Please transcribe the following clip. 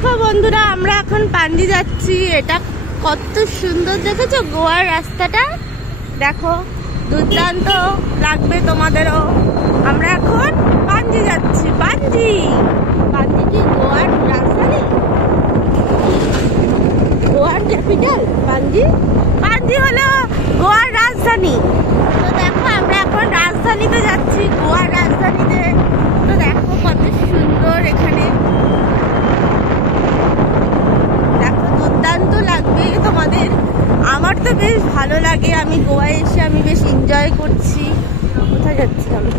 দেখো বন্ধুরা, আমরা এখন পাঞ্জি যাচ্ছি। এটা কত সুন্দর দেখেছো গোয়ার রাস্তাটা, দেখো দুর্দান্ত লাগবে তোমাদেরও। আমরা এখন পাঞ্জি যাচ্ছি। পাঞ্জি পাঞ্জি কি গোয়ার রাজধানী, গোয়ার ক্যাপিটাল পাঞ্জি। পাঞ্জি হলো গোয়ার রাজধানী। তো দেখো আমরা এখন রাজধানীতে যাচ্ছি, গোয়ার রাজধানীতে। তো দেখো কত সুন্দর এখানে, দেখো দুর্দান্ত লাগবে তোমাদের। আমার তো বেশ ভালো লাগে, আমি গোয়ায় এসে আমি বেশ এনজয় করছি। কোথায় যাচ্ছি আমি?